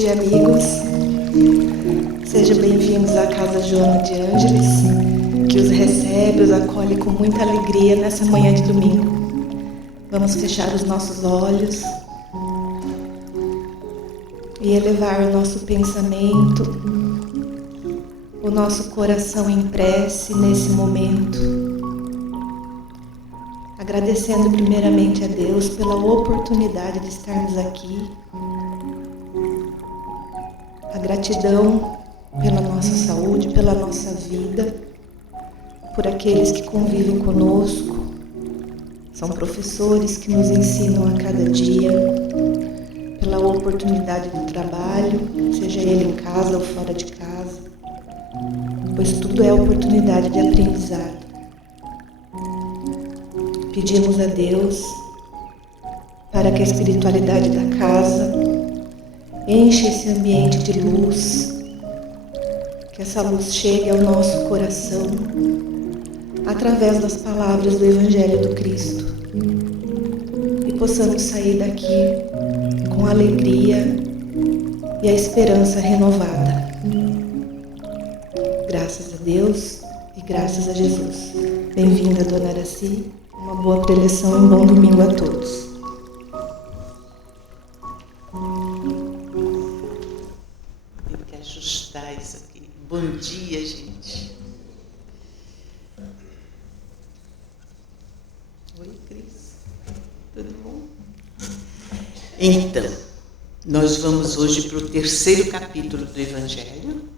dia, amigos. Sejam bem-vindos à Casa Joana de Ângeles, que os recebe, os acolhe com muita alegria nessa manhã de domingo. Vamos fechar os nossos olhos e elevar o nosso pensamento, o nosso coração em prece nesse momento, agradecendo primeiramente a Deus pela oportunidade de estarmos aqui, a gratidão pela nossa saúde, pela nossa vida, por aqueles que convivem conosco, são professores que nos ensinam a cada dia, pela oportunidade do trabalho, seja ele em casa ou fora de casa, pois tudo é oportunidade de aprendizado. Pedimos a Deus para que a espiritualidade da casa enche esse ambiente de luz, que essa luz chegue ao nosso coração através das palavras do Evangelho do Cristo e possamos sair daqui com alegria e a esperança renovada. Graças a Deus e graças a Jesus. Bem-vinda, Dona Araci. Uma boa preleção e um bom domingo a todos. Tem que ajustar isso aqui. Bom dia, gente. Oi, Cris. Tudo bom? Então, nós vamos hoje para o 3º capítulo do Evangelho.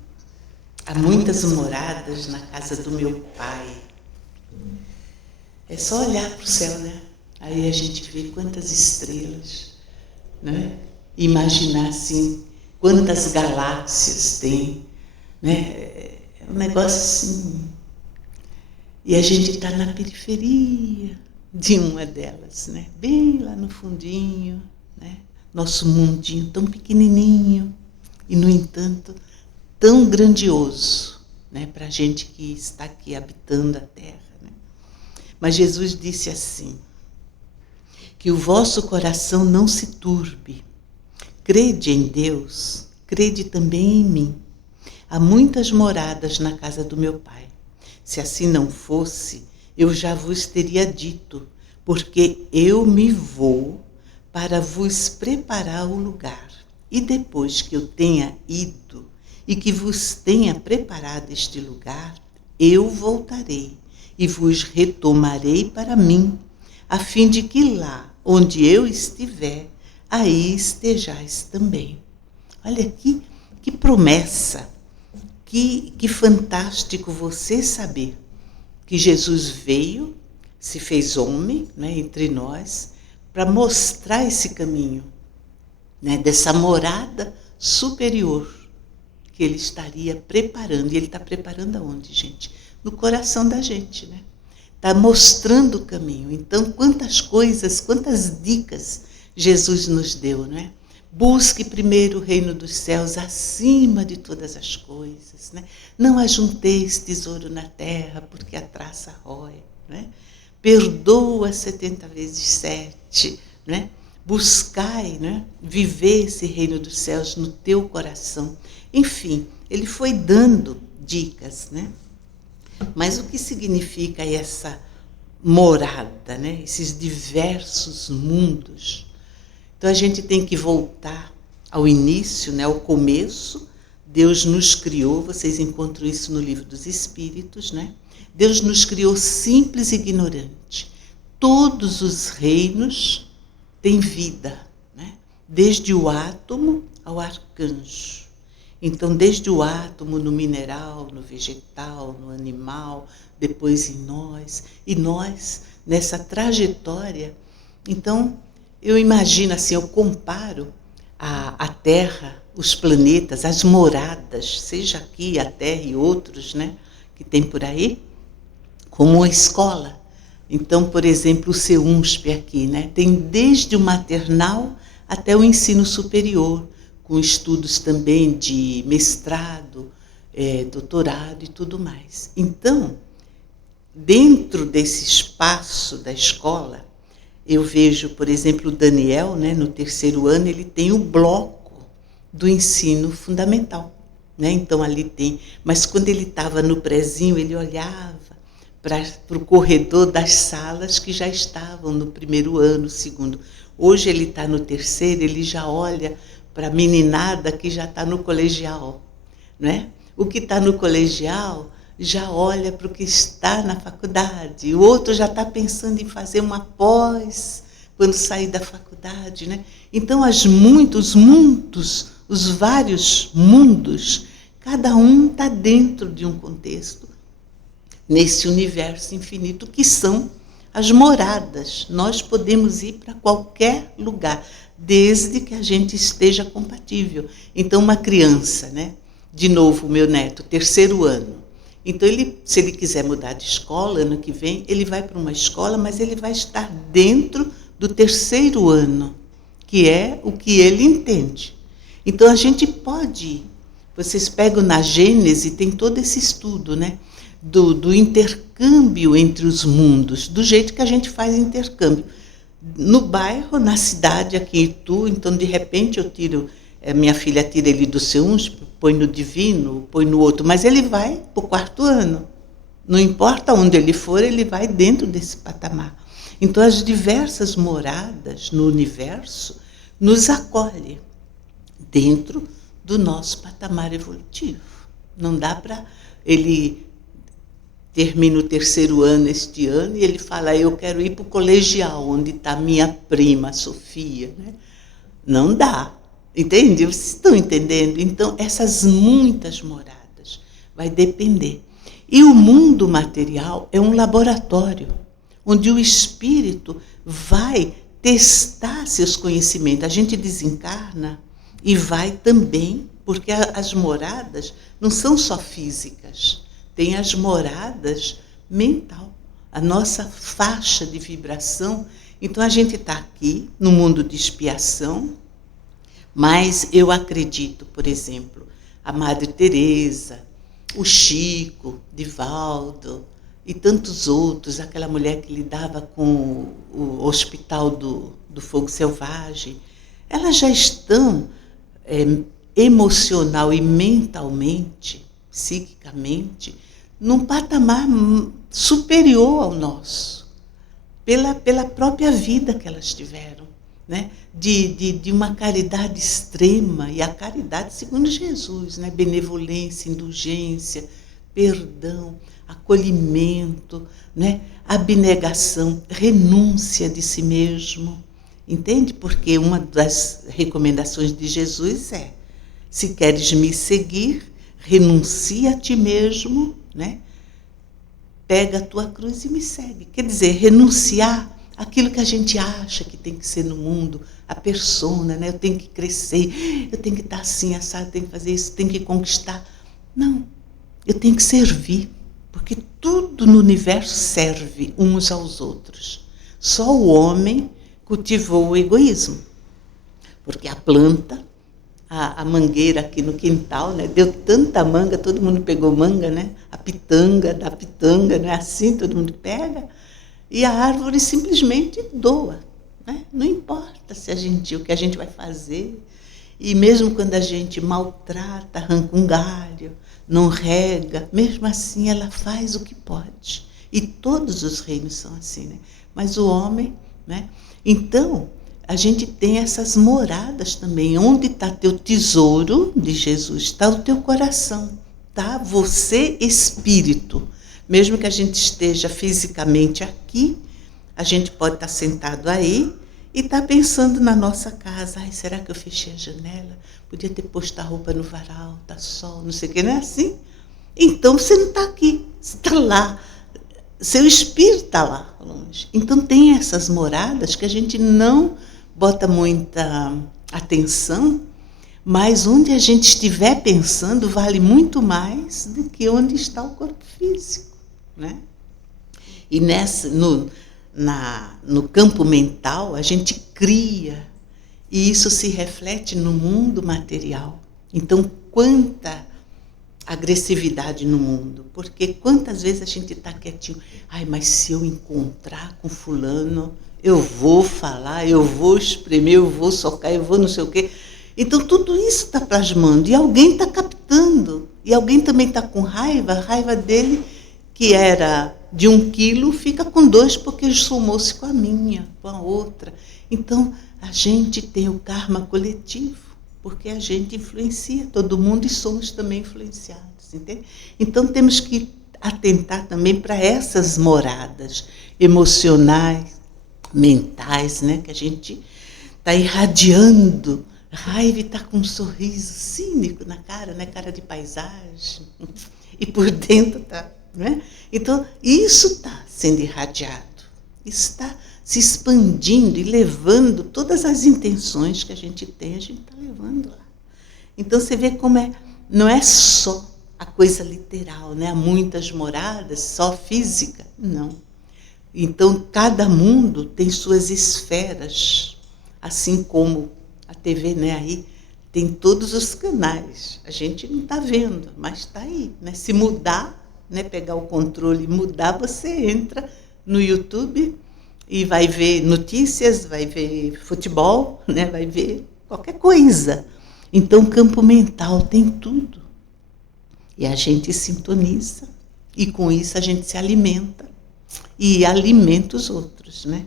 Há muitas moradas na casa do meu Pai. É só olhar para o céu, né? Aí a gente vê quantas estrelas, né? Imaginar assim, quantas galáxias tem, né? É um negócio assim. E a gente está na periferia de uma delas, né? Bem lá no fundinho, né? Nosso mundinho tão pequenininho e, no entanto, tão grandioso, né? Para a gente que está aqui habitando a Terra. Mas Jesus disse assim, que o vosso coração não se turbe. Crede em Deus, crede também em mim. Há muitas moradas na casa do meu Pai. Se assim não fosse, eu já vos teria dito, porque eu me vou para vos preparar o lugar. E depois que eu tenha ido e que vos tenha preparado este lugar, eu voltarei e vos retomarei para mim, a fim de que lá onde eu estiver, aí estejais também. Olha aqui, que promessa, que fantástico você saber que Jesus veio, se fez homem, né, entre nós, para mostrar esse caminho, né, dessa morada superior que ele estaria preparando. E ele está preparando aonde, gente? No coração da gente, né? Está mostrando o caminho. Então, quantas coisas, quantas dicas Jesus nos deu, né? Busque primeiro o reino dos céus acima de todas as coisas, né? Não ajunteis tesouro na terra, porque a traça rói, né? Perdoa 70 vezes 7, né? Buscai, né? Viver esse reino dos céus no teu coração. Enfim, ele foi dando dicas, né? Mas o que significa essa morada, né? Esses diversos mundos? Então a gente tem que voltar ao início, né? Ao começo. Deus nos criou, vocês encontram isso no Livro dos Espíritos, né? Deus nos criou simples e ignorante. Todos os reinos têm vida, né? Desde o átomo ao arcanjo. Então, desde o átomo, no mineral, no vegetal, no animal, depois em nós. E nós, nessa trajetória, então, eu imagino assim, eu comparo a Terra, os planetas, as moradas, seja aqui a Terra e outros, né, que tem por aí, como uma escola. Então, por exemplo, o CEUNSP aqui, né, tem desde o maternal até o ensino superior, com estudos também de mestrado, doutorado e tudo mais. Então, dentro desse espaço da escola, eu vejo, por exemplo, o Daniel, né, no 3º ano, ele tem o bloco do ensino fundamental, né? Então ali tem, mas quando ele estava no prezinho, ele olhava para o corredor das salas que já estavam no primeiro ano, segundo. Hoje ele está no terceiro, ele já olha para a meninada que já está no colegial, né? O que está no colegial já olha para o que está na faculdade, o outro já está pensando em fazer uma pós quando sair da faculdade, né? Então, os mundos, os vários mundos, cada um está dentro de um contexto, nesse universo infinito, que são as moradas. Nós podemos ir para qualquer lugar, desde que a gente esteja compatível. Então, uma criança, né? De novo, o meu neto, terceiro ano. Então, se ele quiser mudar de escola, ano que vem, ele vai para uma escola, mas ele vai estar dentro do terceiro ano, que é o que ele entende. Então, a gente pode ir. Vocês pegam na Gênese, tem todo esse estudo, né? Do intercâmbio entre os mundos, do jeito que a gente faz intercâmbio. No bairro, na cidade, aqui em Itu, então, de repente, minha filha tira ele do CEUNSP, põe no Divino, põe no outro, mas ele vai para o quarto ano. Não importa onde ele for, ele vai dentro desse patamar. Então, as diversas moradas no universo nos acolhem dentro do nosso patamar evolutivo. Não dá para ele termina o terceiro ano este ano e ele fala, eu quero ir para o colegial, onde está minha prima, Sofia. Né? Não dá. Entende? Vocês estão entendendo? Então, essas muitas moradas vai depender. E o mundo material é um laboratório, onde o espírito vai testar seus conhecimentos. A gente desencarna e vai também, porque as moradas não são só físicas, tem as moradas mental, a nossa faixa de vibração. Então, a gente está aqui no mundo de expiação, mas eu acredito, por exemplo, a Madre Teresa, o Chico, Divaldo e tantos outros, aquela mulher que lidava com o Hospital do Fogo Selvagem, elas já estão emocional e mentalmente, psiquicamente, num patamar superior ao nosso, pela própria vida que elas tiveram, né? De uma caridade extrema, e a caridade segundo Jesus, né? Benevolência, indulgência, perdão, acolhimento, né? Abnegação, renúncia de si mesmo. Entende? Porque uma das recomendações de Jesus é: se queres me seguir, renuncia a ti mesmo, né? Pega a tua cruz e me segue. Quer dizer, renunciar aquilo que a gente acha que tem que ser no mundo, a persona, né? Eu tenho que crescer, eu tenho que estar assim, assado, eu tenho que fazer isso, tenho que conquistar. Não, eu tenho que servir, porque tudo no universo serve uns aos outros. Só o homem cultivou o egoísmo, porque a planta, a mangueira aqui no quintal, né? Deu tanta manga, todo mundo pegou manga, né? A pitanga, da pitanga, não é assim? Todo mundo pega. E a árvore simplesmente doa. Né? Não importa se o que a gente vai fazer. E mesmo quando a gente maltrata, arranca um galho, não rega, mesmo assim ela faz o que pode. E todos os reinos são assim. Né? Mas o homem... Né? Então, a gente tem essas moradas também. Onde está teu tesouro de Jesus? Está o teu coração. Tá? Você, espírito. Mesmo que a gente esteja fisicamente aqui, a gente pode estar sentado aí e estar pensando na nossa casa. Ai, será que eu fechei a janela? Podia ter posto a roupa no varal, tá sol, não sei o que, não é assim? Então, você não está aqui, você está lá. Seu espírito está lá, longe. Então, tem essas moradas que a gente não bota muita atenção, mas onde a gente estiver pensando vale muito mais do que onde está o corpo físico. Né? E no campo mental, a gente cria, e isso se reflete no mundo material. Então, quanta agressividade no mundo, porque quantas vezes a gente está quietinho, ai, mas se eu encontrar com fulano, eu vou falar, eu vou espremer, eu vou socar, eu vou não sei o quê. Então, tudo isso está plasmando, e alguém está captando, e alguém também está com raiva, a raiva dele, que era de 1 quilo, fica com 2, porque ele somou-se com a minha, com a outra. Então, a gente tem o karma coletivo, porque a gente influencia todo mundo e somos também influenciados, entende? Então, temos que atentar também para essas moradas emocionais, mentais, né, que a gente está irradiando raiva e está com um sorriso cínico na cara, né, cara de paisagem, e por dentro está, né? Então, isso está sendo irradiado, isso está se expandindo e levando todas as intenções que a gente tem, a gente está levando lá. Então, você vê como não é só a coisa literal, né? Há muitas moradas, só física, não. Então, cada mundo tem suas esferas, assim como a TV, né, aí tem todos os canais. A gente não está vendo, mas está aí, né? Se mudar, né, pegar o controle e mudar, você entra no YouTube e vai ver notícias, vai ver futebol, né, vai ver qualquer coisa. Então, o campo mental tem tudo. E a gente sintoniza, e com isso a gente se alimenta, e alimenta os outros, né?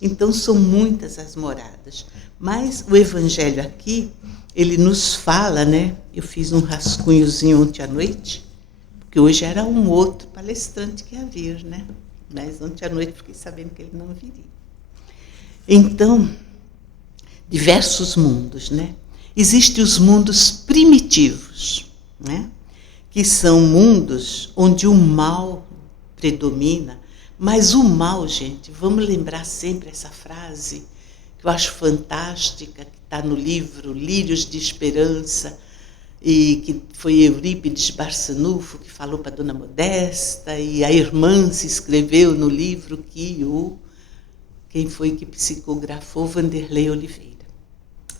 Então, são muitas as moradas. Mas o Evangelho aqui, ele nos fala, né? Eu fiz um rascunhozinho ontem à noite, porque hoje era um outro palestrante que ia vir, né? Mas ontem à noite fiquei sabendo que ele não viria. Então, diversos mundos, né? Existem os mundos primitivos, né? Que são mundos onde o mal predomina. Mas o mal, gente, vamos lembrar sempre essa frase, que eu acho fantástica, que está no livro Lírios de Esperança, e que foi Eurípides Barçanufo que falou para a Dona Modesta, e a irmã se escreveu no livro que quem foi que psicografou? Vanderlei Oliveira.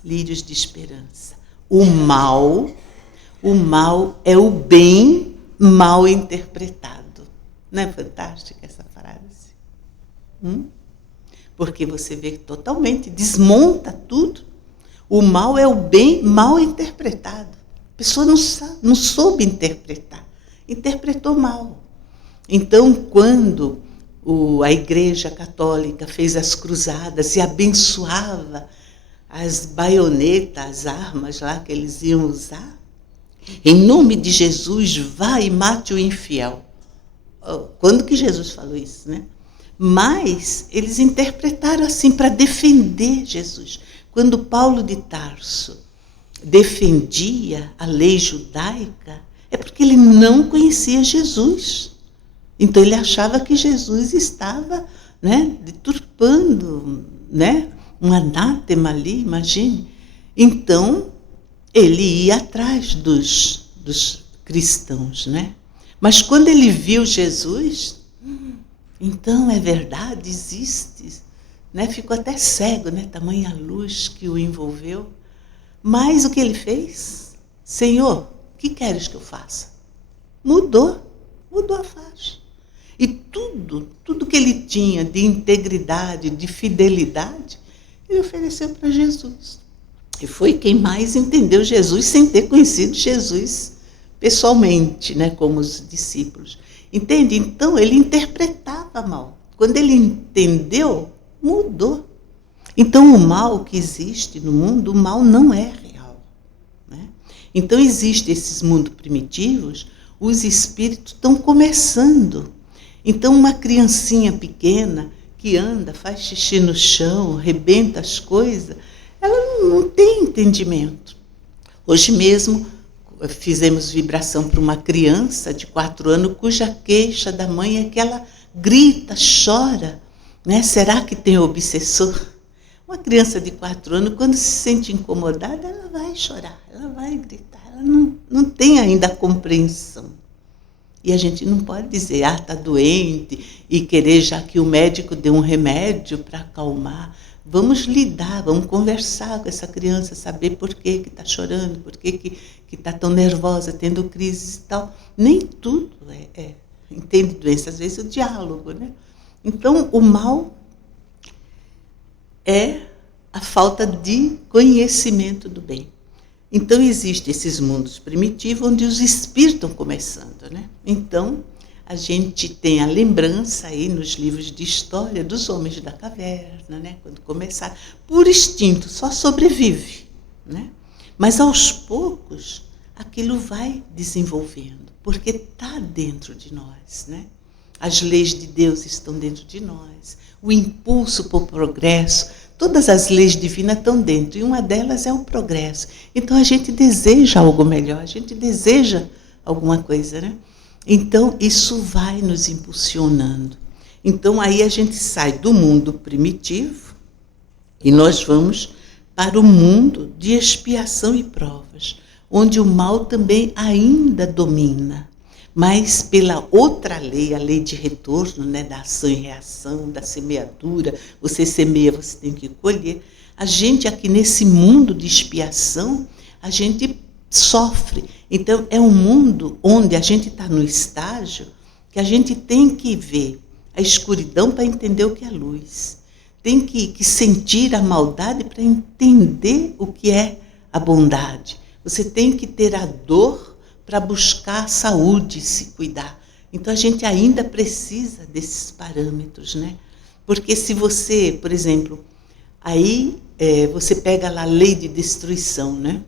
Lírios de Esperança. O mal é o bem mal interpretado. Não é fantástica essa frase? Porque você vê que totalmente desmonta tudo. O mal é o bem mal interpretado. A pessoa não soube interpretar. Interpretou mal. Então, quando a Igreja Católica fez as cruzadas e abençoava as baionetas, as armas lá que eles iam usar, em nome de Jesus, vá e mate o infiel. Quando que Jesus falou isso, né? Mas eles interpretaram assim para defender Jesus. Quando Paulo de Tarso defendia a lei judaica, é porque ele não conhecia Jesus. Então ele achava que Jesus estava, né, deturpando, né, um anátema ali, imagine. Então ele ia atrás dos cristãos, né? Mas quando ele viu Jesus, então é verdade, existe, né? Ficou até cego, né? Tamanha luz que o envolveu. Mas o que ele fez? Senhor, o que queres que eu faça? Mudou a faixa. E tudo que ele tinha de integridade, de fidelidade, ele ofereceu para Jesus. E foi quem mais entendeu Jesus sem ter conhecido Jesus pessoalmente, né, como os discípulos. Entende? Então, ele interpretava mal. Quando ele entendeu, mudou. Então, o mal que existe no mundo, o mal não é real, né? Então, existem esses mundos primitivos, os espíritos estão começando. Então, uma criancinha pequena que anda, faz xixi no chão, rebenta as coisas, ela não tem entendimento. Hoje mesmo, fizemos vibração para uma criança de 4 anos, cuja queixa da mãe é que ela grita, chora, né? Será que tem obsessor? Uma criança de 4 anos, quando se sente incomodada, ela vai chorar, ela vai gritar, ela não tem ainda a compreensão. E a gente não pode dizer, está doente, e querer já que o médico dê um remédio para acalmar. Vamos lidar, vamos conversar com essa criança, saber por que está chorando, por que está tão nervosa, tendo crises e tal. Nem tudo entende doença, às vezes o diálogo, né? Então, o mal é a falta de conhecimento do bem. Então, existem esses mundos primitivos onde os espíritos estão começando, né? Então, a gente tem a lembrança aí nos livros de história dos homens da caverna, né? Quando começaram, por instinto, só sobrevive, né? Mas, aos poucos, aquilo vai desenvolvendo, porque está dentro de nós, né? As leis de Deus estão dentro de nós, o impulso para o progresso, todas as leis divinas estão dentro, e uma delas é o progresso. Então, a gente deseja algo melhor, a gente deseja alguma coisa, né? Então, isso vai nos impulsionando. Então, aí a gente sai do mundo primitivo e nós vamos para o mundo de expiação e provas, onde o mal também ainda domina, mas pela outra lei, a lei de retorno, né, da ação e reação, da semeadura, você semeia, você tem que colher. A gente aqui nesse mundo de expiação, a gente sofre. Então, é um mundo onde a gente está no estágio que a gente tem que ver a escuridão para entender o que é luz. Tem que sentir a maldade para entender o que é a bondade. Você tem que ter a dor para buscar a saúde, se cuidar. Então, a gente ainda precisa desses parâmetros, né? Porque se você, por exemplo, aí você pega lá a lei de destruição, né?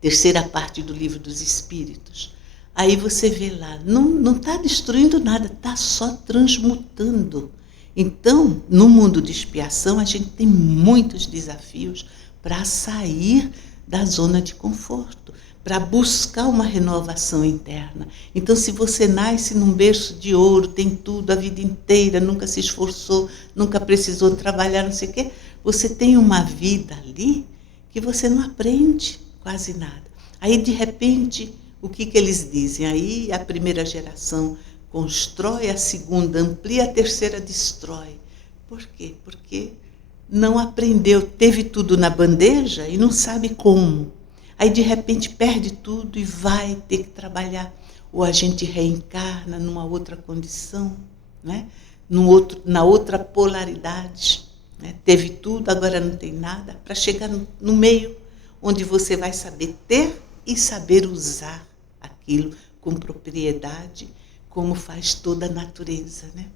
Terceira parte do Livro dos Espíritos. Aí você vê lá, não está destruindo nada, está só transmutando. Então, no mundo de expiação, a gente tem muitos desafios para sair da zona de conforto, para buscar uma renovação interna. Então, se você nasce num berço de ouro, tem tudo a vida inteira, nunca se esforçou, nunca precisou trabalhar, não sei o quê, você tem uma vida ali que você não aprende quase nada. Aí, de repente, o que eles dizem? Aí a primeira geração constrói, a segunda amplia, a terceira destrói. Por quê? Porque não aprendeu, teve tudo na bandeja e não sabe como. Aí, de repente, perde tudo e vai ter que trabalhar. Ou a gente reencarna numa outra condição, né? Na outra polaridade. Né? Teve tudo, agora não tem nada, para chegar no meio, onde você vai saber ter e saber usar aquilo com propriedade, como faz toda a natureza, né?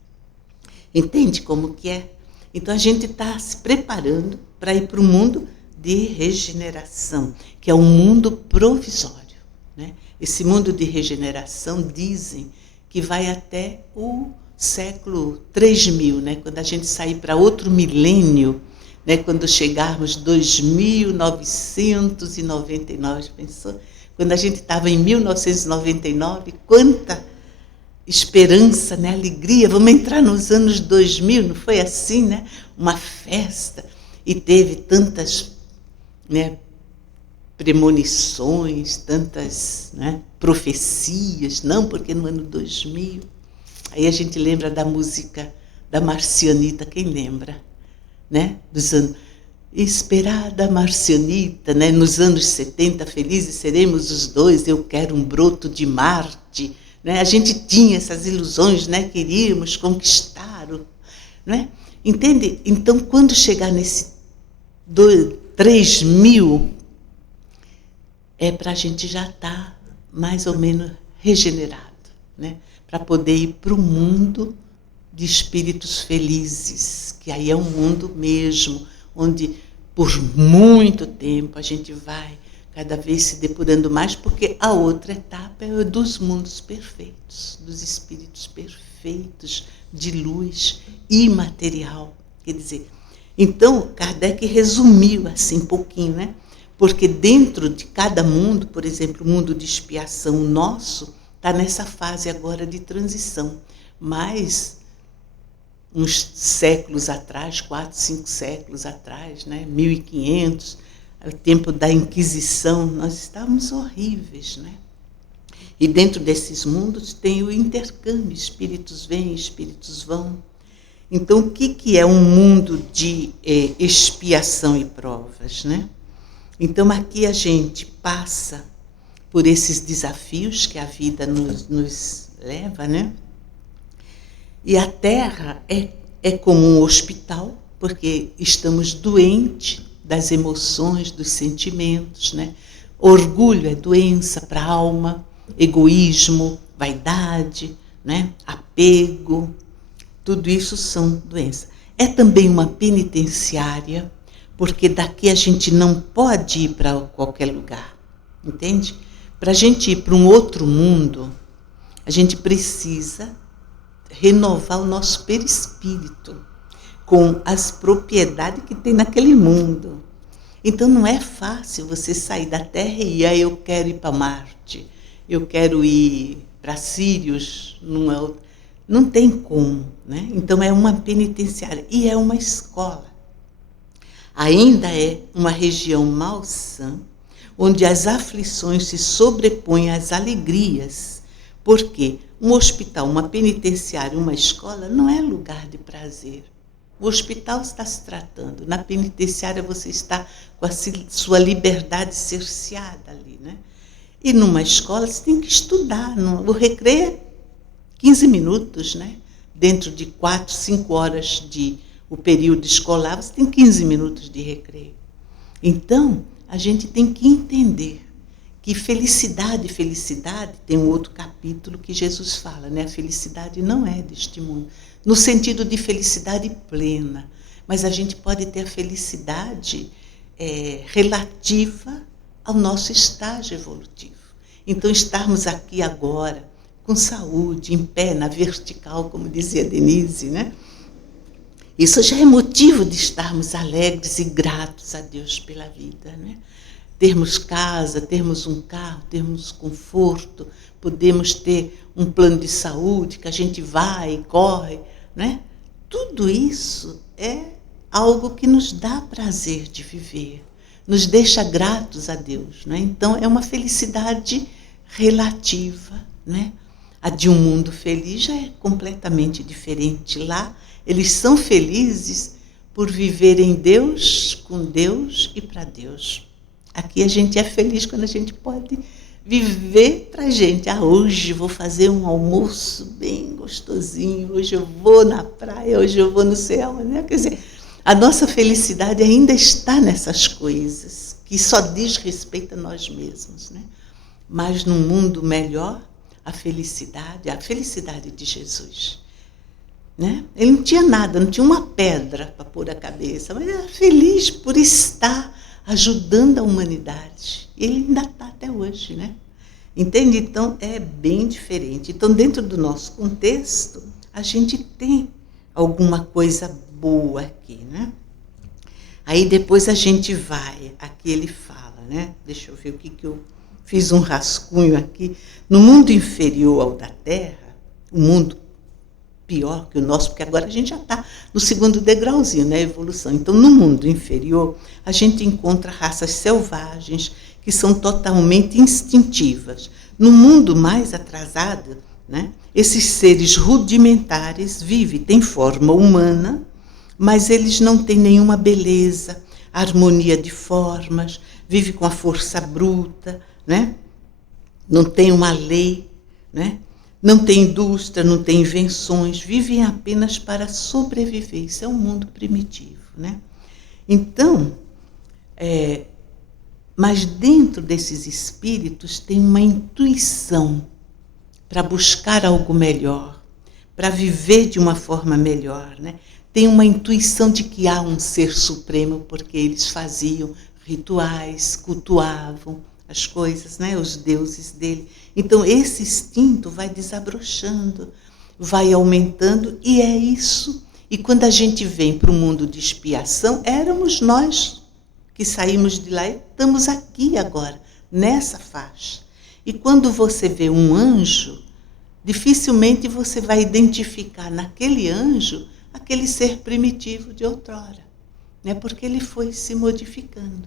Entende como que é? Então, a gente está se preparando para ir para o mundo de regeneração, que é um mundo provisório, né? Esse mundo de regeneração, dizem que vai até o século 3000, né? Quando a gente sair para outro milênio, né? Quando chegarmos 2999, pensou? Quando a gente estava em 1999, quanta esperança, né? Alegria, vamos entrar nos anos 2000, não foi assim, né? Uma festa, e teve tantas, né, premonições, tantas, né, profecias, não, porque no ano 2000, aí a gente lembra da música da Marcianita, quem lembra? Né? Dos anos, esperada Marcianita, né? Nos anos 70, felizes seremos os dois, eu quero um broto de Marte, né? A gente tinha essas ilusões, né? Queríamos conquistar, né? Entende? Então, quando chegar nesse 3000, é para a gente já estar mais ou menos regenerado, né? Para poder ir para o mundo de espíritos felizes, que aí é um mundo mesmo, onde por muito tempo a gente vai cada vez se depurando mais, porque a outra etapa é dos mundos perfeitos, dos espíritos perfeitos, de luz imaterial. Quer dizer, então Kardec resumiu assim um pouquinho, né? Porque dentro de cada mundo, por exemplo, o mundo de expiação nosso está nessa fase agora de transição, mas uns séculos atrás, 4, 5 séculos atrás, né, 1500, o tempo da Inquisição, nós estávamos horríveis, né? E dentro desses mundos tem o intercâmbio, espíritos vêm, espíritos vão. Então, o que é um mundo de expiação e provas, né? Então, aqui a gente passa por esses desafios que a vida nos leva, né? E a Terra é como um hospital, porque estamos doentes das emoções, dos sentimentos, né? Orgulho é doença para a alma, egoísmo, vaidade, né? Apego, tudo isso são doenças. É também uma penitenciária, porque daqui a gente não pode ir para qualquer lugar, entende? Para a gente ir para um outro mundo, a gente precisa renovar o nosso perispírito com as propriedades que tem naquele mundo. Então não é fácil você sair da Terra e aí eu quero ir para Marte, eu quero ir para Sírios, não tem como, né? Então é uma penitenciária e é uma escola. Ainda é uma região malsã, onde as aflições se sobrepõem às alegrias, porque um hospital, uma penitenciária, uma escola não é lugar de prazer. O hospital está se tratando, na penitenciária você está com a sua liberdade cerceada ali, né? E numa escola você tem que estudar, o recreio é 15 minutos, né? Dentro de 4, 5 horas de o período escolar, você tem 15 minutos de recreio. Então, a gente tem que entender que felicidade, tem um outro capítulo que Jesus fala, né? A felicidade não é deste mundo, no sentido de felicidade plena, mas a gente pode ter a felicidade relativa ao nosso estágio evolutivo. Então, estarmos aqui agora, com saúde, em pé, na vertical, como dizia Denise, né? Isso já é motivo de estarmos alegres e gratos a Deus pela vida, né? Termos casa, termos um carro, termos conforto, podemos ter um plano de saúde que a gente vai e corre, né? Tudo isso é algo que nos dá prazer de viver, nos deixa gratos a Deus, né? Então é uma felicidade relativa, né? A de um mundo feliz já é completamente diferente. Lá eles são felizes por viver em Deus, com Deus e para Deus. Aqui a gente é feliz quando a gente pode viver para a gente. Hoje vou fazer um almoço bem gostosinho, hoje eu vou na praia, hoje eu vou no céu. Né? Quer dizer, a nossa felicidade ainda está nessas coisas, que só diz respeito a nós mesmos. Né? Mas num mundo melhor, a felicidade de Jesus. Né? Ele não tinha nada, não tinha uma pedra para pôr a cabeça, mas era feliz por estar ajudando a humanidade. Ele ainda está até hoje, né? Entende? Então, é bem diferente. Então, dentro do nosso contexto, a gente tem alguma coisa boa aqui, né? Aí depois a gente vai, aqui ele fala, né? Deixa eu ver o que eu fiz um rascunho aqui. No mundo inferior ao da Terra, o mundo pior que o nosso, porque agora a gente já está no segundo degrauzinho, né, evolução. Então, no mundo inferior, a gente encontra raças selvagens que são totalmente instintivas. No mundo mais atrasado, né, esses seres rudimentares vivem, têm forma humana, mas eles não têm nenhuma beleza, harmonia de formas, vivem com a força bruta, né, não tem uma lei, né, não tem indústria, não tem invenções, vivem apenas para sobreviver. Isso é um mundo primitivo, né? Então, mas dentro desses espíritos tem uma intuição para buscar algo melhor, para viver de uma forma melhor, né? Tem uma intuição de que há um ser supremo, porque eles faziam rituais, cultuavam as coisas, né, os deuses dele. Então, esse instinto vai desabrochando, vai aumentando, e é isso. E quando a gente vem para o mundo de expiação, éramos nós que saímos de lá e estamos aqui agora, nessa faixa. E quando você vê um anjo, dificilmente você vai identificar naquele anjo aquele ser primitivo de outrora, né, porque ele foi se modificando.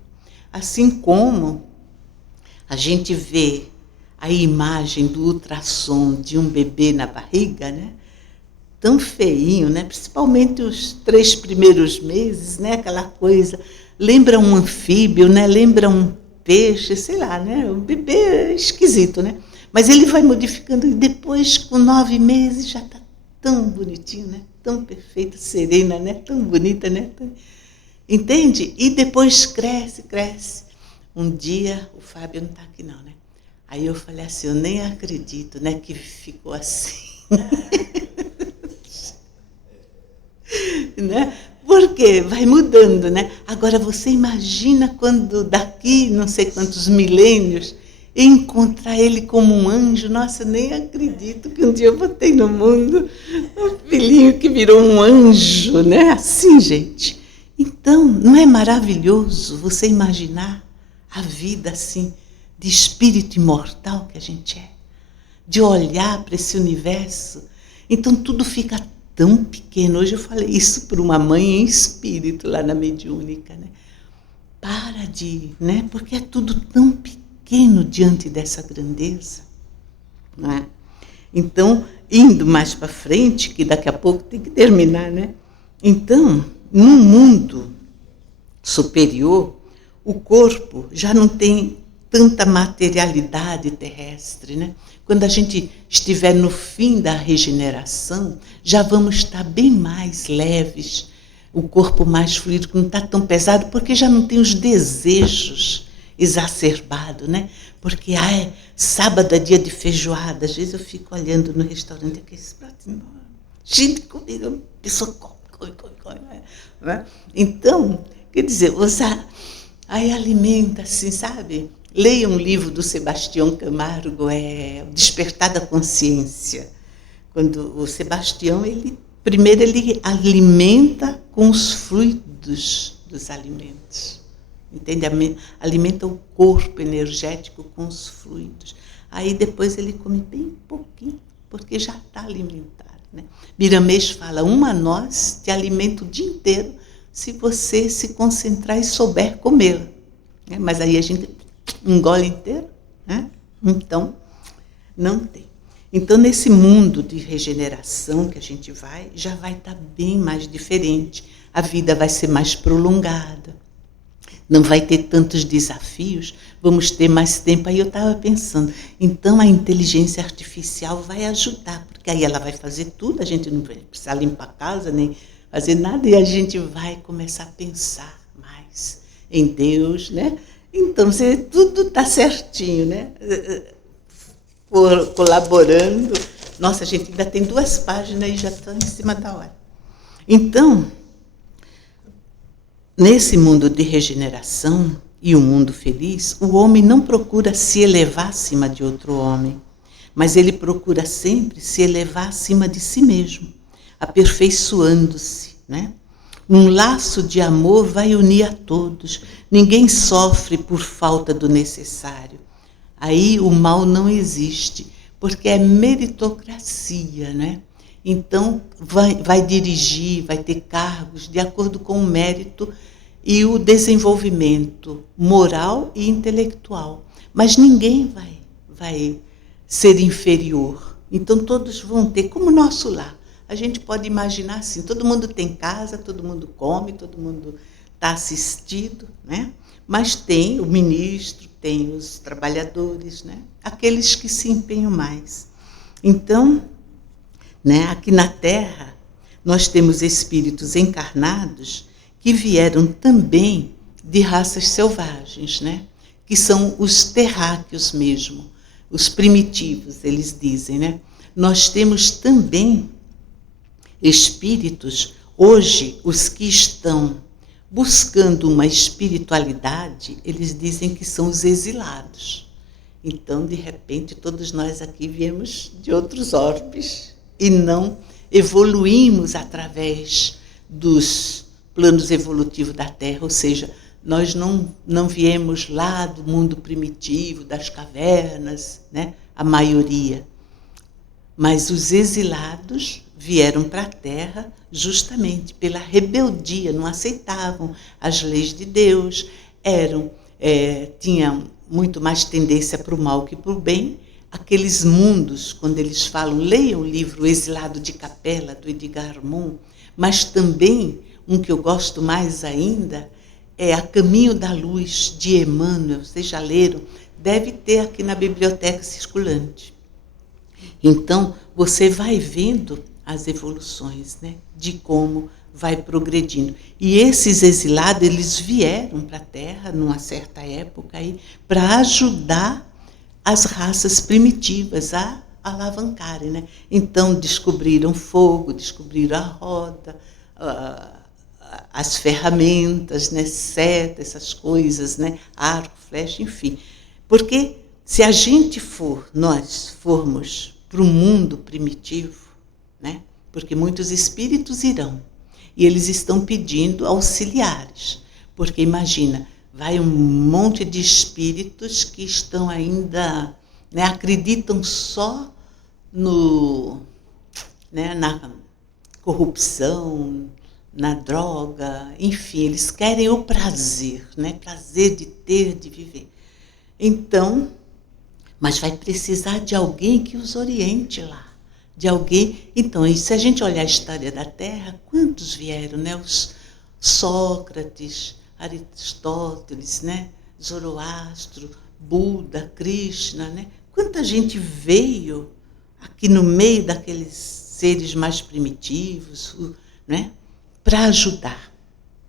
Assim como a gente vê a imagem do ultrassom de um bebê na barriga, né? Tão feinho, né? Principalmente os 3 primeiros meses, né? Aquela coisa, lembra um anfíbio, né? Lembra um peixe, sei lá, né? O bebê é esquisito, né? Mas ele vai modificando e depois, com 9 meses, já está tão bonitinho, né? Tão perfeita, serena, né? Tão bonita, né? Entende? E depois cresce, cresce. Um dia, o Fábio não está aqui não, né? Aí eu falei assim, eu nem acredito, né, que ficou assim. Né? Porque vai mudando, né? Agora você imagina quando daqui não sei quantos milênios encontrar ele como um anjo. Nossa, eu nem acredito que um dia eu botei no mundo um filhinho que virou um anjo, né? Assim, gente. Então, não é maravilhoso você imaginar a vida assim, de espírito imortal que a gente é? De olhar para esse universo. Então, tudo fica tão pequeno. Hoje eu falei isso para uma mãe em espírito, lá na mediúnica, né? Para de, né? Porque é tudo tão pequeno diante dessa grandeza, não é? Então, indo mais para frente, que daqui a pouco tem que terminar, né? Então, num mundo superior, o corpo já não tem tanta materialidade terrestre, né? Quando a gente estiver no fim da regeneração, já vamos estar bem mais leves, o corpo mais fluido, que não está tão pesado, porque já não tem os desejos exacerbados, né? Porque, sábado é dia de feijoada, às vezes eu fico olhando no restaurante, aqueles pratos enormes, cheio de comida, a pessoa come, né? Então, quer dizer, aí alimenta assim, sabe? Leia um livro do Sebastião Camargo, O Despertar da Consciência. Quando o Sebastião, primeiro ele alimenta com os fluidos dos alimentos. Entende? Alimenta o corpo energético com os fluidos. Aí depois ele come bem pouquinho, porque já está alimentado, né? Miramês fala, uma noz te alimenta o dia inteiro se você se concentrar e souber comer. Mas aí a gente engole inteiro, né? Então, não tem. Então, nesse mundo de regeneração que a gente já vai estar bem mais diferente. A vida vai ser mais prolongada. Não vai ter tantos desafios, vamos ter mais tempo. Aí eu estava pensando, então a inteligência artificial vai ajudar, porque aí ela vai fazer tudo, a gente não vai precisar limpar a casa, nem fazer nada, e a gente vai começar a pensar mais em Deus, né? Então, tudo está certinho, né? Colaborando. Nossa, a gente ainda tem 2 páginas e já está em cima da hora. Então, nesse mundo de regeneração e um mundo feliz, o homem não procura se elevar acima de outro homem, mas ele procura sempre se elevar acima de si mesmo, aperfeiçoando-se, né? Um laço de amor vai unir a todos. Ninguém sofre por falta do necessário. Aí o mal não existe, porque é meritocracia, né? Então vai dirigir, vai ter cargos de acordo com o mérito e o desenvolvimento moral e intelectual. Mas ninguém vai ser inferior. Então todos vão ter, como o nosso lar. A gente pode imaginar assim, todo mundo tem casa, todo mundo come, todo mundo está assistido, né? Mas tem o ministro, tem os trabalhadores, né? Aqueles que se empenham mais. Então, né, aqui na Terra, nós temos espíritos encarnados que vieram também de raças selvagens, né? Que são os terráqueos mesmo, os primitivos, eles dizem, né? Nós temos também espíritos, hoje, os que estão buscando uma espiritualidade, eles dizem que são os exilados. Então, de repente, todos nós aqui viemos de outros orbes e não evoluímos através dos planos evolutivos da Terra, ou seja, nós não viemos lá do mundo primitivo, das cavernas, né? A maioria. Mas os exilados vieram para a Terra justamente pela rebeldia, não aceitavam as leis de Deus, tinham muito mais tendência para o mal que para o bem. Aqueles mundos, quando eles falam, leiam o livro O Exilado de Capela, do Edgar Moon, mas também, um que eu gosto mais ainda, é A Caminho da Luz, de Emmanuel. Vocês já leram? Deve ter aqui na biblioteca circulante. Então, você vai vendo as evoluções, né? De como vai progredindo. E esses exilados, eles vieram para a Terra, numa certa época, para ajudar as raças primitivas a alavancarem, né? Então, descobriram fogo, descobriram a roda, as ferramentas, né? Seta, essas coisas, né? Arco, flecha, enfim. Porque se a gente nós formos para o mundo primitivo, né? Porque muitos espíritos irão, e eles estão pedindo auxiliares, porque imagina, vai um monte de espíritos que estão ainda, né, acreditam só na corrupção, na droga, enfim, eles querem o prazer, né, prazer de ter, de viver. Então, mas vai precisar de alguém que os oriente lá. De alguém. Então, e se a gente olhar a história da Terra, quantos vieram, né? Os Sócrates, Aristóteles, né? Zoroastro, Buda, Krishna, né? Quanta gente veio aqui no meio daqueles seres mais primitivos, né? Para ajudar,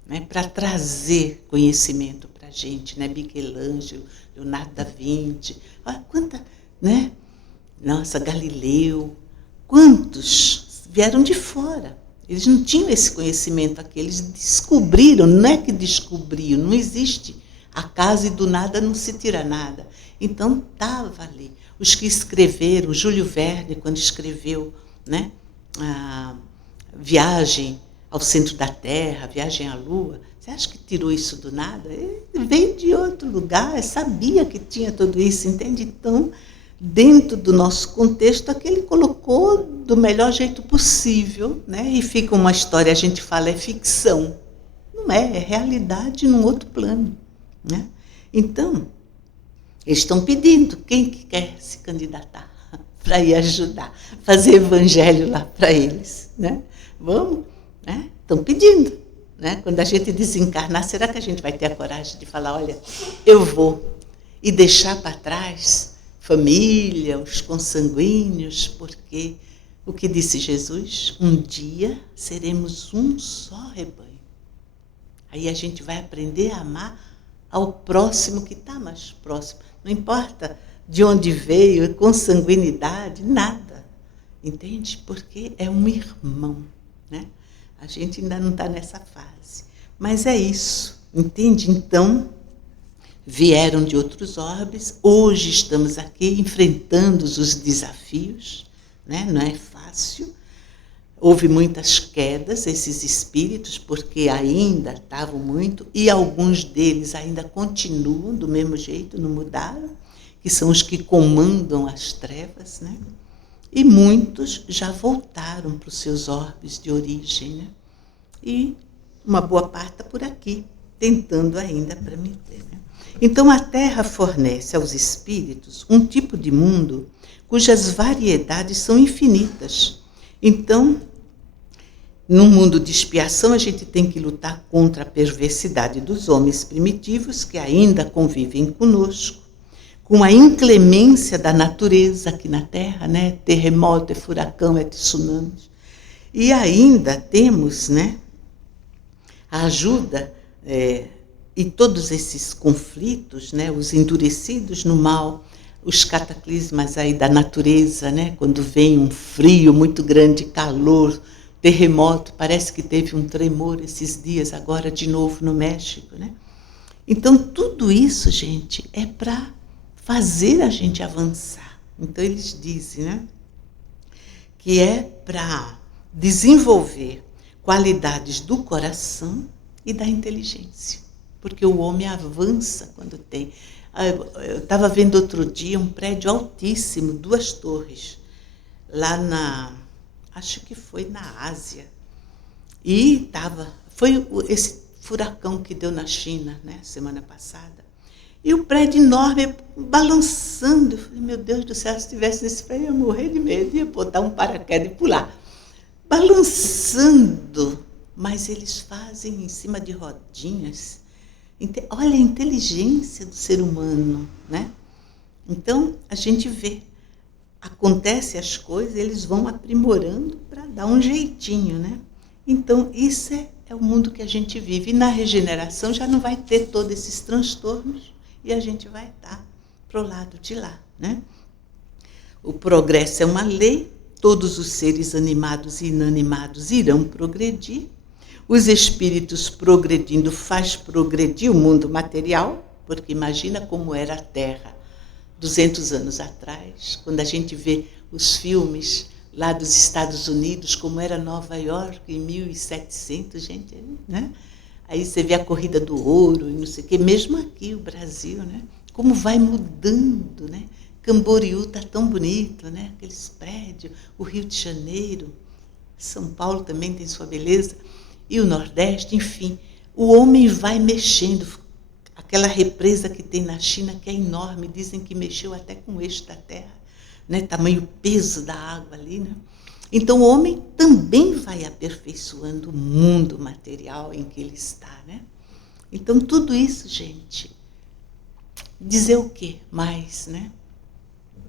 né? Para trazer conhecimento para a gente, né? Michelangelo, Leonardo da Vinci, olha quanta, né? Nossa, Galileu. Quantos vieram de fora? Eles não tinham esse conhecimento aqui, eles descobriram, não é que descobriram, não existe acaso e do nada não se tira nada. Então estava ali. Os que escreveram, Júlio Verne, quando escreveu, né, a Viagem ao Centro da Terra, Viagem à Lua, você acha que tirou isso do nada? Ele veio de outro lugar, sabia que tinha tudo isso, entende? Então, dentro do nosso contexto, aquele colocou do melhor jeito possível, né? E fica uma história, a gente fala, é ficção. Não é realidade num outro plano, né? Então, eles estão pedindo, quem que quer se candidatar para ir ajudar, fazer evangelho lá para eles, né? Vamos, né? Estão pedindo, né? Quando a gente desencarnar, será que a gente vai ter a coragem de falar, olha, eu vou, e deixar para trás família, os consanguíneos, porque o que disse Jesus, um dia seremos um só rebanho. Aí a gente vai aprender a amar ao próximo que está mais próximo. Não importa de onde veio, consanguinidade, nada. Entende? Porque é um irmão, né? A gente ainda não está nessa fase. Mas é isso, entende? Então, vieram de outros orbes, hoje estamos aqui enfrentando os desafios, né? Não é fácil. Houve muitas quedas, esses espíritos, porque ainda estavam muito, e alguns deles ainda continuam do mesmo jeito, não mudaram, que são os que comandam as trevas, né? E muitos já voltaram para os seus orbes de origem, né? E uma boa parte está por aqui, tentando ainda para me ter, né? Então, a Terra fornece aos espíritos um tipo de mundo cujas variedades são infinitas. Então, no mundo de expiação, a gente tem que lutar contra a perversidade dos homens primitivos que ainda convivem conosco, com a inclemência da natureza aqui na Terra, né? Terremoto, é furacão, é tsunami. E ainda temos, né, a ajuda e todos esses conflitos, né, os endurecidos no mal, os cataclismas aí da natureza, né, quando vem um frio muito grande, calor, terremoto, parece que teve um tremor esses dias agora de novo no México, né? Então tudo isso, gente, é para fazer a gente avançar. Então eles dizem, né, que é para desenvolver qualidades do coração e da inteligência, porque o homem avança quando tem. Eu estava vendo outro dia um prédio altíssimo, 2 torres, lá acho que foi na Ásia, e foi esse furacão que deu na China, né, semana passada, e o prédio enorme, balançando. Eu falei, meu Deus do céu, se estivesse nesse prédio, eu ia morrer de medo, ia botar um paraquedas e pular. Balançando, mas eles fazem em cima de rodinhas. Olha a inteligência do ser humano, né? Então, a gente vê, acontece as coisas, eles vão aprimorando para dar um jeitinho, né? Então, isso é o mundo que a gente vive. E na regeneração já não vai ter todos esses transtornos e a gente vai estar para o lado de lá, né? O progresso é uma lei, todos os seres animados e inanimados irão progredir. Os espíritos progredindo faz progredir o mundo material, porque imagina como era a Terra 200 anos atrás, quando a gente vê os filmes lá dos Estados Unidos, como era Nova York em 1700, gente, né? Aí você vê a corrida do ouro e não sei o quê, mesmo aqui o Brasil, né? Como vai mudando, né? Camboriú está tão bonito, né? Aqueles prédios, o Rio de Janeiro, São Paulo também tem sua beleza, e o Nordeste, enfim. O homem vai mexendo. Aquela represa que tem na China, que é enorme, dizem que mexeu até com o eixo da Terra, né? Tamanho peso da água ali, né? Então o homem também vai aperfeiçoando o mundo material em que ele está, né? Então tudo isso, gente, dizer o quê mais, né?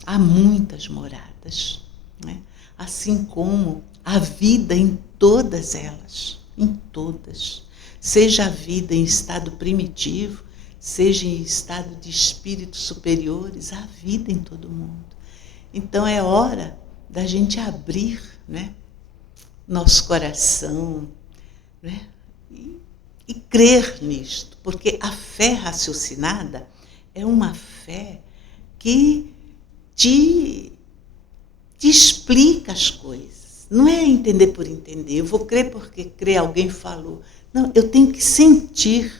Há muitas moradas, né? Assim como a vida em todas elas, em todas. Seja a vida em estado primitivo, seja em estado de espíritos superiores, há vida em todo mundo. Então é hora da gente abrir, né, nosso coração, né, e crer nisto, porque a fé raciocinada é uma fé que te explica as coisas. Não é entender por entender. Eu vou crer porque crer, alguém falou. Não, eu tenho que sentir.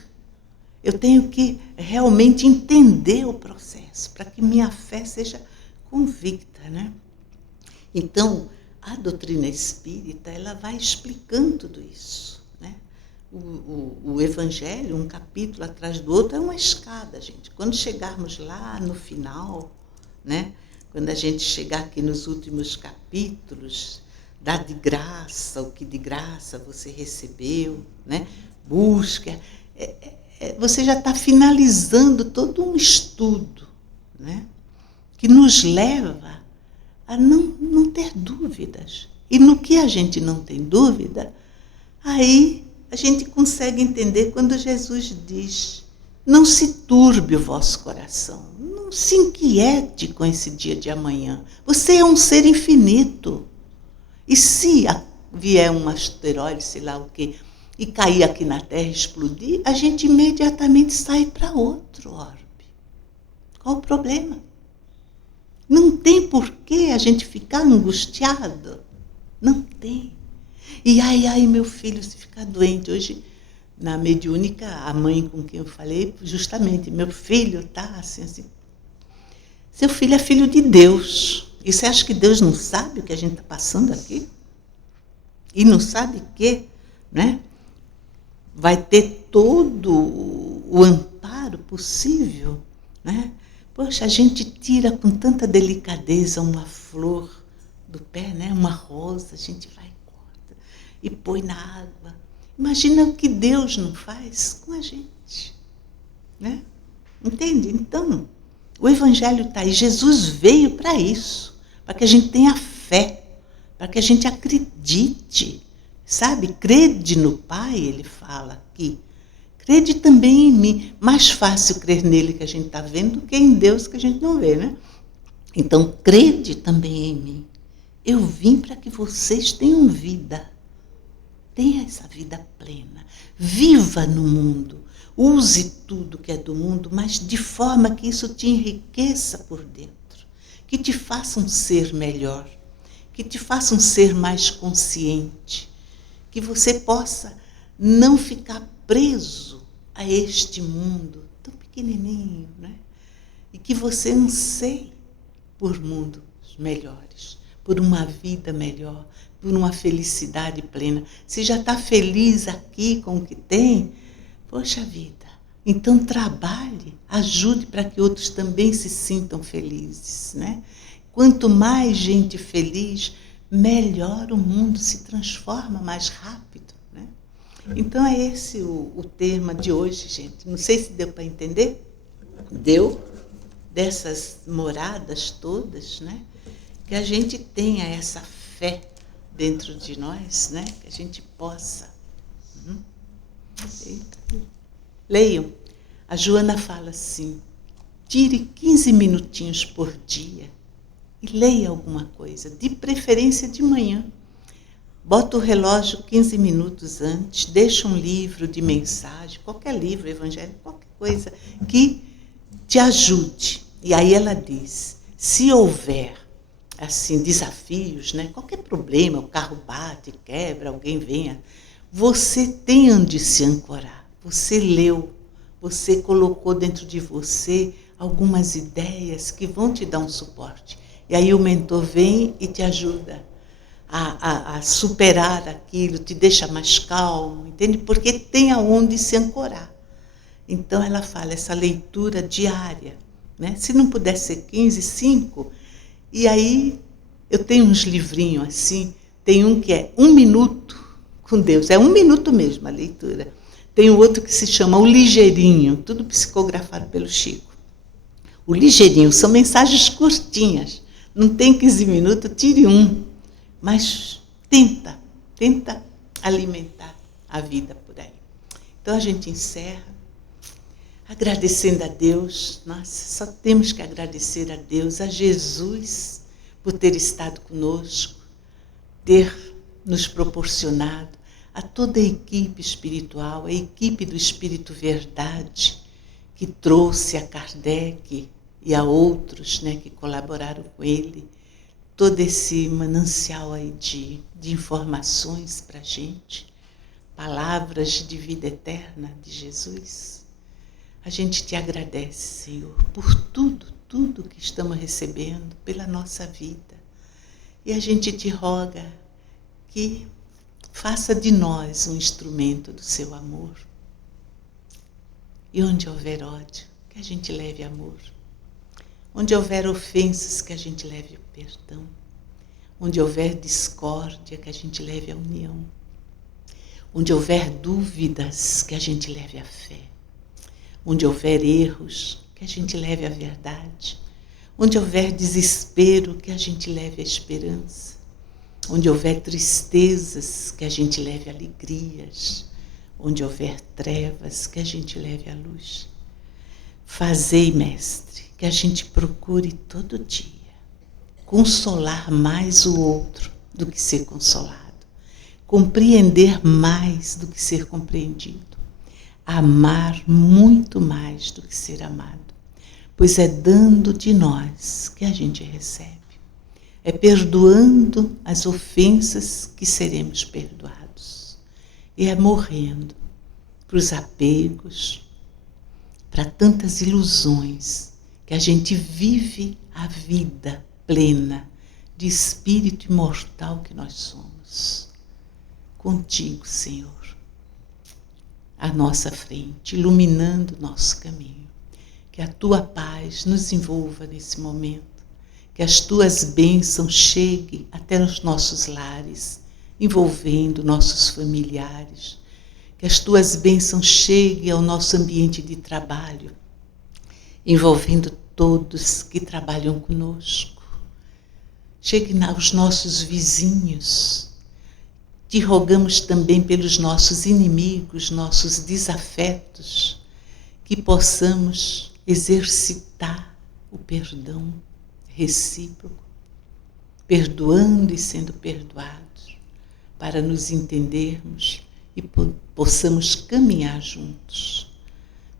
Eu tenho que realmente entender o processo para que minha fé seja convicta, né? Então, a doutrina espírita, ela vai explicando tudo isso, né? O Evangelho, um capítulo atrás do outro, é uma escada, gente. Quando chegarmos lá no final, né? Quando a gente chegar aqui nos últimos capítulos, dá de graça o que de graça você recebeu, né? Busca. Você já está finalizando todo um estudo, né? Que nos leva a não ter dúvidas. E no que a gente não tem dúvida, aí a gente consegue entender quando Jesus diz: não se turbe o vosso coração, não se inquiete com esse dia de amanhã. Você é um ser infinito. E se vier um asteroide, sei lá o quê, e cair aqui na Terra e explodir, a gente imediatamente sai para outro orbe. Qual o problema? Não tem por que a gente ficar angustiado. Não tem. E ai, meu filho, se ficar doente. Hoje, na mediúnica, a mãe com quem eu falei, justamente, meu filho está assim. Seu filho é filho de Deus. E você acha que Deus não sabe o que a gente está passando aqui? E não sabe que, né? Vai ter todo o amparo possível, né? Poxa, a gente tira com tanta delicadeza uma flor do pé, né? Uma rosa, a gente vai e corta e põe na água. Imagina o que Deus não faz com a gente, né? Entende? Então, o Evangelho está aí. Jesus veio para isso, para que a gente tenha fé, para que a gente acredite, sabe? Crede no Pai, ele fala aqui. Crede também em mim. Mais fácil crer nele que a gente está vendo do que em Deus que a gente não vê, né? Então, crede também em mim. Eu vim para que vocês tenham vida. Tenha essa vida plena. Viva no mundo. Use tudo que é do mundo, mas de forma que isso te enriqueça por dentro. Que te faça um ser melhor. Que te faça um ser mais consciente. Que você possa não ficar preso a este mundo tão pequenininho, né? E que você anseie por mundos melhores, por uma vida melhor, por uma felicidade plena. Se já está feliz aqui com o que tem, poxa vida, então trabalhe, ajude para que outros também se sintam felizes, né? Quanto mais gente feliz, melhor o mundo se transforma mais rápido, né? Então é esse o tema de hoje, gente. Não sei se deu para entender. Deu? Dessas moradas todas, né? Que a gente tenha essa fé dentro de nós, né? Que a gente possa. Leiam. A Joana fala assim: tire 15 minutinhos por dia e leia alguma coisa, de preferência de manhã. Bota o relógio 15 minutos antes, deixa um livro de mensagem, qualquer livro evangélico, qualquer coisa que te ajude. E aí ela diz, se houver assim desafios, né, qualquer problema, o carro bate, quebra, alguém venha, você tem onde se ancorar. Você leu, você colocou dentro de você algumas ideias que vão te dar um suporte. E aí o mentor vem e te ajuda a superar aquilo, te deixa mais calmo, entende? Porque tem aonde se ancorar. Então ela fala, essa leitura diária, né? Se não puder ser 15, 5, e aí eu tenho uns livrinhos assim, tem um que é 1 minuto com Deus, é 1 minuto mesmo a leitura. Tem o outro que se chama O Ligeirinho, tudo psicografado pelo Chico. O Ligeirinho são mensagens curtinhas, não tem 15 minutos, tire um. Mas tenta alimentar a vida por aí. Então a gente encerra agradecendo a Deus. Nossa, só temos que agradecer a Deus, a Jesus, por ter estado conosco, ter nos proporcionado, a toda a equipe espiritual, a equipe do Espírito Verdade, que trouxe a Kardec e a outros, né, que colaboraram com ele, todo esse manancial aí de informações para a gente, palavras de vida eterna de Jesus. A gente te agradece, Senhor, por tudo que estamos recebendo, pela nossa vida. E a gente te roga que faça de nós um instrumento do seu amor. E onde houver ódio, que a gente leve amor. Onde houver ofensas, que a gente leve o perdão. Onde houver discórdia, que a gente leve a união. Onde houver dúvidas, que a gente leve a fé. Onde houver erros, que a gente leve a verdade. Onde houver desespero, que a gente leve a esperança. Onde houver tristezas, que a gente leve alegrias. Onde houver trevas, que a gente leve a luz. Fazei, Mestre, que a gente procure todo dia consolar mais o outro do que ser consolado, compreender mais do que ser compreendido, amar muito mais do que ser amado, pois é dando de nós que a gente recebe, é perdoando as ofensas que seremos perdoados, e é morrendo para os apegos, para tantas ilusões, que a gente vive a vida plena de espírito imortal que nós somos. Contigo, Senhor, à nossa frente, iluminando o nosso caminho. Que a Tua paz nos envolva nesse momento, que as Tuas bênçãos cheguem até os nossos lares, envolvendo nossos familiares, que as Tuas bênçãos cheguem ao nosso ambiente de trabalho, envolvendo todos que trabalham conosco. Chegue aos nossos vizinhos. Te rogamos também pelos nossos inimigos, nossos desafetos, que possamos exercitar o perdão recíproco, perdoando e sendo perdoados, para nos entendermos e possamos caminhar juntos.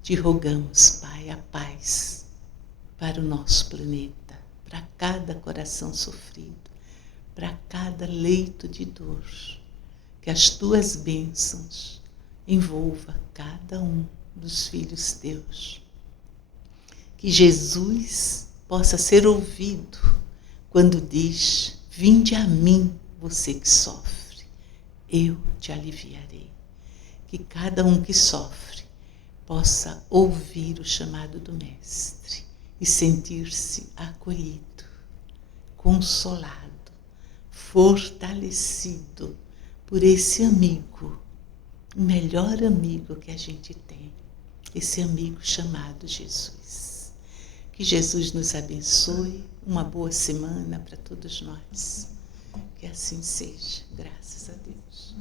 Te rogamos, Pai, a paz para o nosso planeta, para cada coração sofrido, para cada leito de dor, que as Tuas bênçãos envolvam cada um dos filhos Teus. Que Jesus possa ser ouvido quando diz: vinde a mim, você que sofre, eu te aliviarei. Que cada um que sofre possa ouvir o chamado do Mestre e sentir-se acolhido, consolado, fortalecido por esse amigo, o melhor amigo que a gente tem, esse amigo chamado Jesus. Que Jesus nos abençoe, uma boa semana para todos nós. Que assim seja, graças a Deus.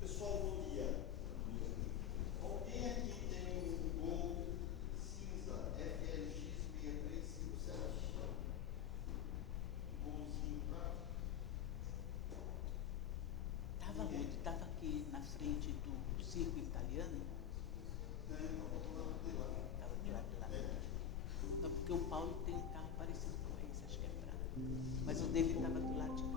Pessoal, bom dia. Alguém aqui tem um Gol cinza FLX 6357? Golzinho pra... Estava onde? Estava aqui na frente do circo italiano? Não, vou lá de lá. Estava do lado de lá. Não, porque o Paulo tem um carro parecido com esse, acho que é prata. Mas o dele estava do lado de